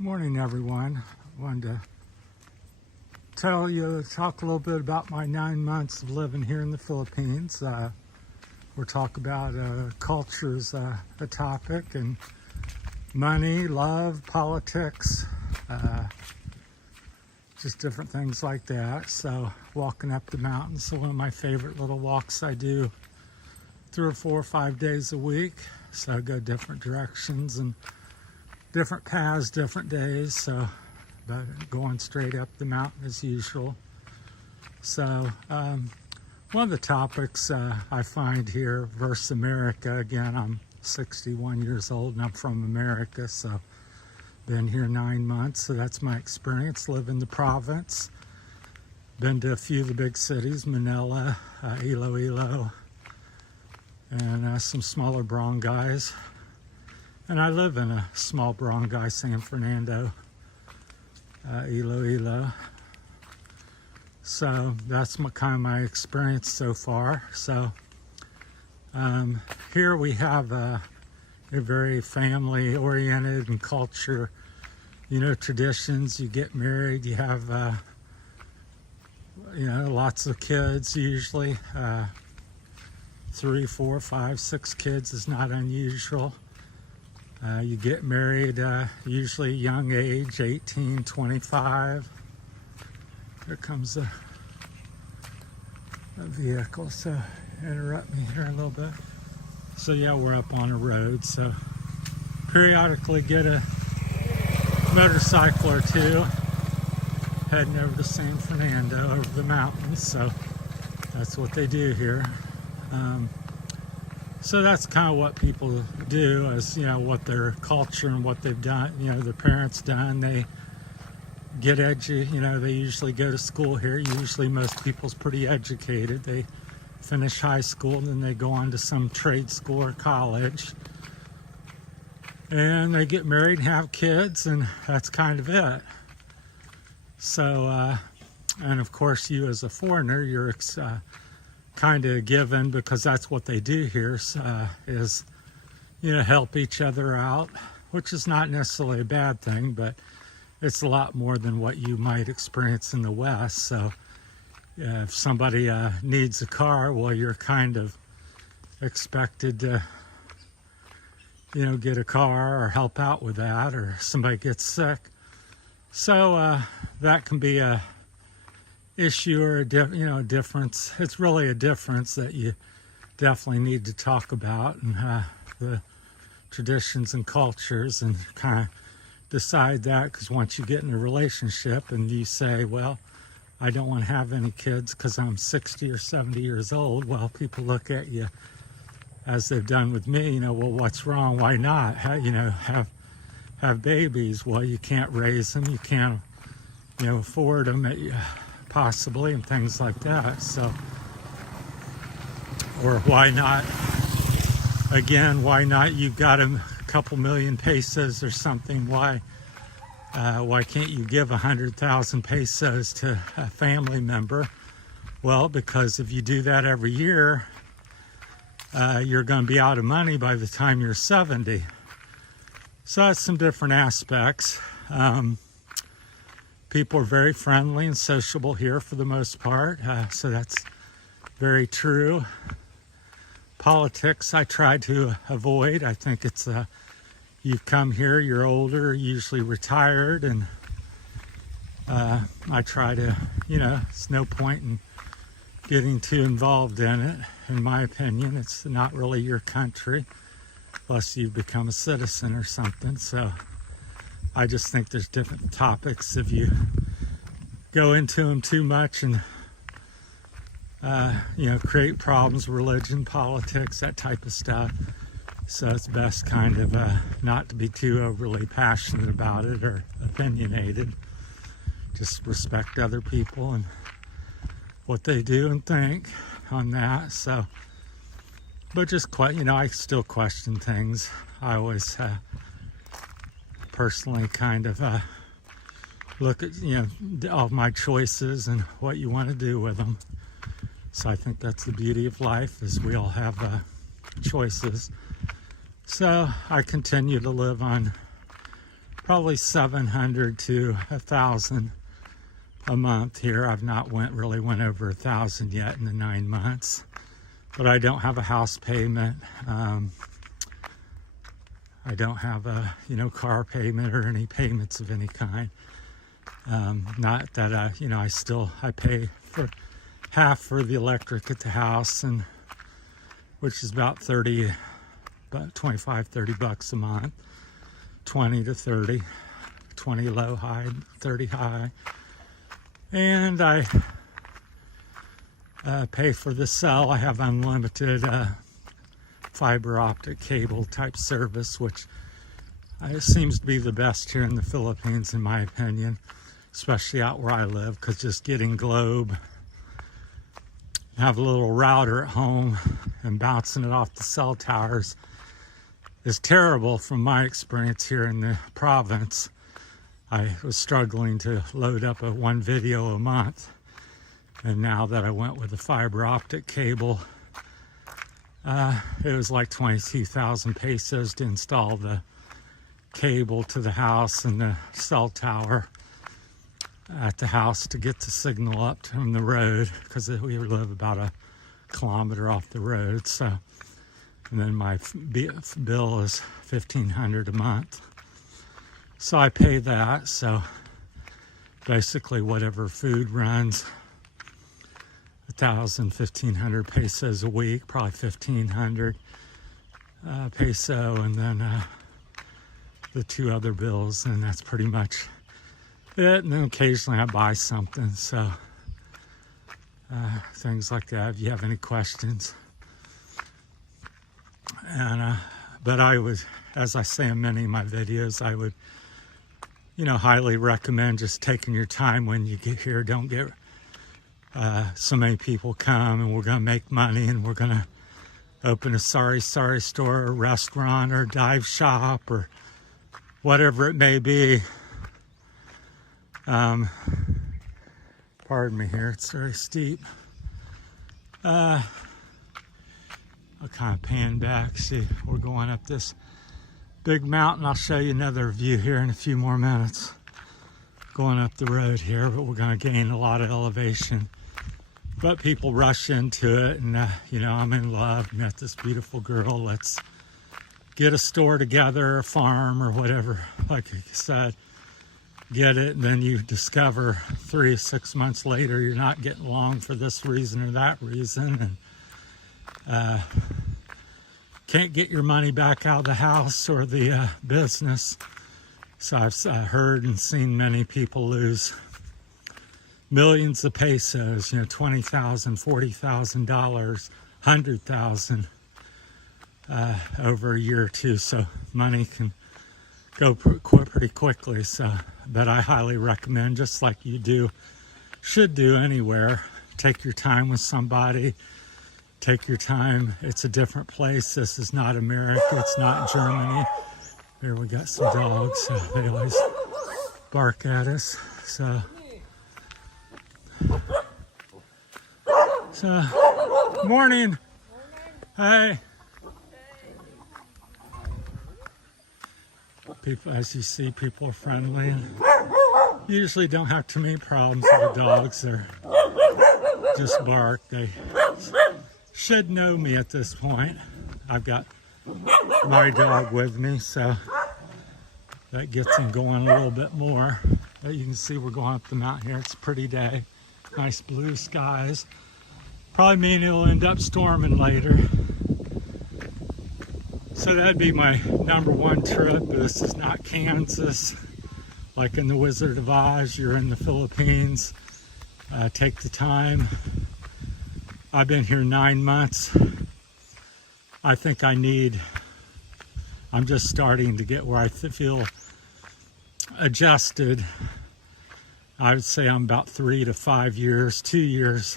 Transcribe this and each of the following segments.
Morning, everyone. I wanted to talk a little bit about my 9 months of living here in the Philippines. We'll talk about culture's a topic, and money, love, politics, just different things like that. So walking up the mountains, so one of my favorite little walks I do 3 or 4 or 5 days a week. So I go different directions and different paths, different days, so but going straight up the mountain as usual. So one of the topics I find here versus America, again, I'm 61 years old and I'm from America, so been here 9 months, so that's my experience. Live in the province, been to a few of the big cities, Manila, Iloilo, and some smaller barangays. And I live in a small barangay, San Fernando, Iloilo. So that's kind of my experience so far. So here we have a very family-oriented and culture, traditions. You get married, you have, lots of kids usually. 3, 4, 5, 6 kids is not unusual. You get married usually young age, 18, 25. Here comes a vehicle, so interrupt me here a little bit. So yeah, we're up on a road, so periodically get a motorcycle or two heading over to San Fernando, over the mountains, so that's what they do here. So that's kind of what people do, as what their culture and what they've done, their parents done. They get they usually go to school here. Usually most people's pretty educated. They finish high school and then they go on to some trade school or college. And they get married and have kids, and that's kind of it. So, and of course you as a foreigner, you're kind of given, because that's what they do here, is help each other out, which is not necessarily a bad thing, but it's a lot more than what you might experience in the West. So if somebody needs a car, well, you're kind of expected to get a car or help out with that, or somebody gets sick. So that can be a issue or a difference. It's really a difference that you definitely need to talk about, and the traditions and cultures, and kind of decide that, because once you get in a relationship and you say, well, I don't want to have any kids because I'm 60 or 70 years old, well, people look at you as they've done with me, well, what's wrong? Why not? Have babies? Well, you can't raise them, you can't afford them possibly, and things like that. So, or why not, you've got a couple million pesos or something, why can't you give 100,000 pesos to a family member? Well, because if you do that every year, you're going to be out of money by the time you're 70. So that's some different aspects. People are very friendly and sociable here for the most part, so that's very true. Politics I try to avoid. I think it's you come here, you're older, usually retired, and I try to, it's no point in getting too involved in it. In my opinion, it's not really your country unless you become a citizen or something. So I just think there's different topics. If you go into them too much and create problems, religion, politics, that type of stuff. So it's best kind of not to be too overly passionate about it or opinionated. Just respect other people and what they do and think on that. So, but just I still question things. I always personally kind of look at all my choices and what you want to do with them. So I think that's the beauty of life, is we all have choices. So I continue to live on probably 700 to 1,000 a month here. I've not really went over 1,000 yet in the 9 months, but I don't have a house payment. I don't have a car payment or any payments of any kind. Not that I pay for half for the electric at the house, and which is about 25, 30 bucks a month, 20 to 30, 20 low, high, 30 high. And I pay for the cell. I have unlimited fiber optic cable type service, which seems to be the best here in the Philippines, in my opinion, especially out where I live, because just getting Globe, have a little router at home and bouncing it off the cell towers is terrible from my experience here in the province. I was struggling to load up one video a month, and now that I went with the fiber optic cable, it was like 22,000 pesos to install the cable to the house and the cell tower at the house to get the signal up from the road, because we live about a kilometer off the road. So, and then my bill is $1,500 a month. So I pay that. So basically whatever food runs, 1,000, 1,500 pesos a week, probably 1,500 peso, and then the two other bills, and that's pretty much it. And then occasionally I buy something. So things like that, if you have any questions. And but I would, as I say in many of my videos, I would highly recommend just taking your time when you get here. Don't get so many people come and we're going to make money and we're going to open a sorry store or restaurant or dive shop or whatever it may be. Pardon me here, it's very steep. I'll kind of pan back. See, we're going up this big mountain. I'll show you another view here in a few more minutes. Going up the road here, but we're going to gain a lot of elevation. But people rush into it, and I'm in love. Met this beautiful girl. Let's get a store together, a farm, or whatever. Like I said, get it, and then you discover 3 or 6 months later you're not getting along for this reason or that reason, and can't get your money back out of the house or the business. So I've heard and seen many people lose millions of pesos, $20,000, $40,000, $100,000 over a year or two. So money can go pretty quickly. So, but I highly recommend, just like you should do anywhere, take your time with somebody. Take your time. It's a different place. This is not America. It's not Germany. Here we got some dogs. So they always bark at us. So morning. Hey. People, as you see, people are friendly. Usually don't have too many problems with the dogs. They're just bark. They should know me at this point. I've got my dog with me, so that gets them going a little bit more. But you can see we're going up the mountain here. It's a pretty day. Nice blue skies. Probably mean it'll end up storming later. So that'd be my #1 trip. This is not Kansas, like in the Wizard of Oz. You're in the Philippines. Take the time. I've been here 9 months. I think I'm just starting to get where I feel adjusted. I would say I'm about 3 to 5 years, 2 years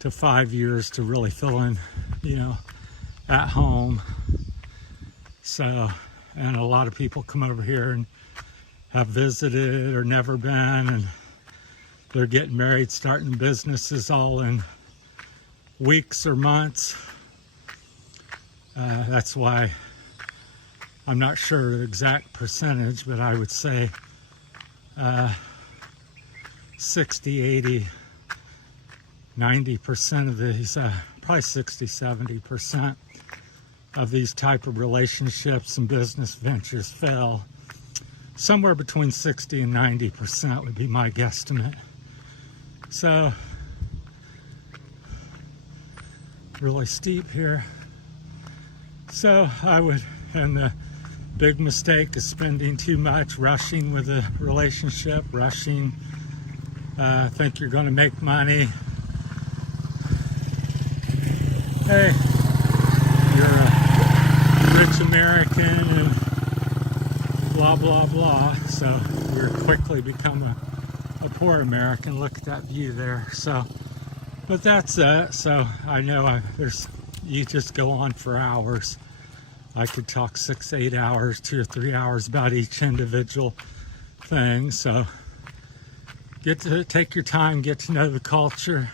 to 5 years to really feeling, at home. So, and a lot of people come over here and have visited or never been, and they're getting married, starting businesses all in weeks or months. That's why I'm not sure the exact percentage, but I would say 60, 80, 90% of these, probably 60, 70% of these type of relationships and business ventures fail. Somewhere between 60 and 90% would be my guesstimate. So, really steep here. So I would, and the big mistake is spending too much, rushing with a relationship, rushing, think you're going to make money. Hey, you're a rich American and blah, blah, blah. So you're quickly become a poor American. Look at that view there. So, but that's it. So I know you just go on for hours. I could talk 6, 8 hours, 2 or 3 hours about each individual thing. So get to take your time, get to know the culture,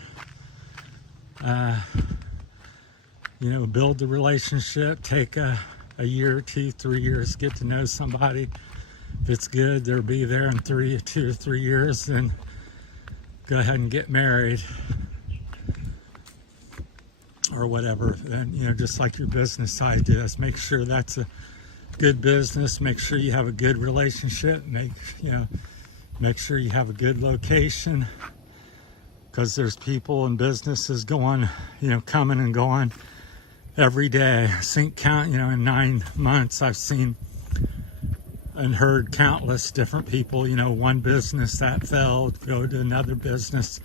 you know, build the relationship, take a year, 2, 3 years, get to know somebody. If it's good, they'll be there in 2 or 3 years, then go ahead and get married or whatever. And, you know, just like your business side does, make sure that's a good business, make sure you have a good relationship, make sure you have a good location, because there's people and businesses going, you know, coming and going every day. In 9 months, I've seen and heard countless different people, you know, one business that failed, go to another business.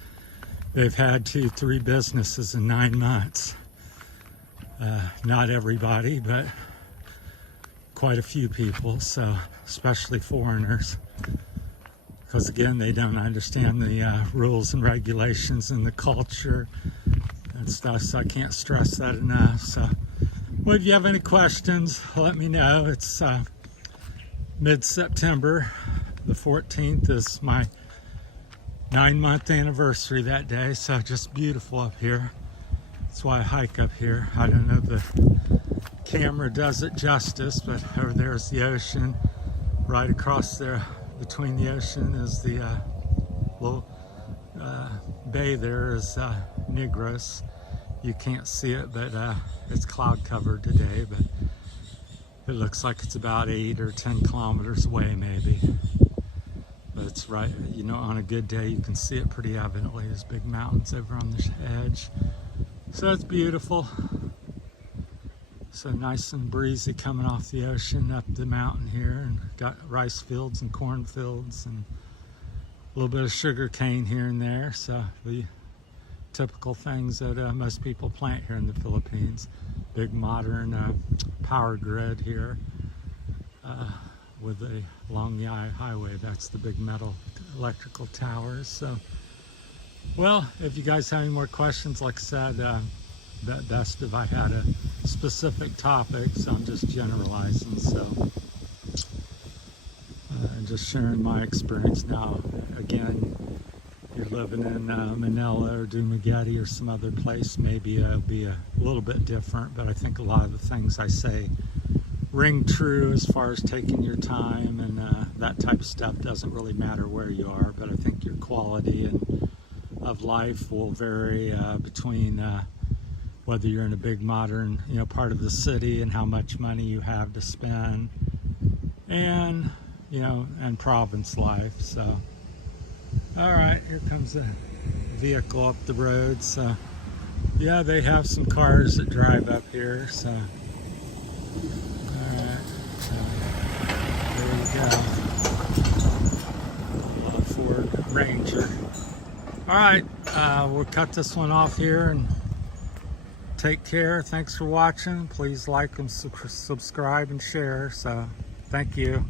They've had 2, 3 businesses in 9 months. Not everybody, but quite a few people, so especially foreigners. Because again, they don't understand the rules and regulations and the culture and stuff, so I can't stress that enough. So, well, if you have any questions, let me know. It's mid-September. The 14th is my 9-month anniversary that day, so just beautiful up here. That's why I hike up here. I don't know if the camera does it justice, but over there's the ocean. Right across there between the ocean is the little bay there is Negros. You can't see it, but it's cloud covered today, but it looks like it's about 8 or 10 kilometers away maybe. But it's right, you know, on a good day you can see it pretty evidently. There's big mountains over on the edge. So it's beautiful. So nice and breezy coming off the ocean up the mountain here, and got rice fields and corn fields and a little bit of sugar cane here and there. So the typical things that most people plant here in the Philippines. Big modern power grid here with along the highway. That's the big metal electrical towers. So, well, if you guys have any more questions, like I said, best if I had a specific topic, so I'm just generalizing. So, just sharing my experience now. Again, you're living in Manila or Dumaguete or some other place, maybe it'll be a little bit different, but I think a lot of the things I say ring true as far as taking your time, and that type of stuff doesn't really matter where you are, but I think your quality of life will vary between whether you're in a big modern, you know, part of the city and how much money you have to spend, and, you know, and province life. So, all right, here comes a vehicle up the road. So, yeah, they have some cars that drive up here. So, all right, so there you go. Ford Ranger. All right, we'll cut this one off here and take care. Thanks for watching. Please like and subscribe and share. So, thank you.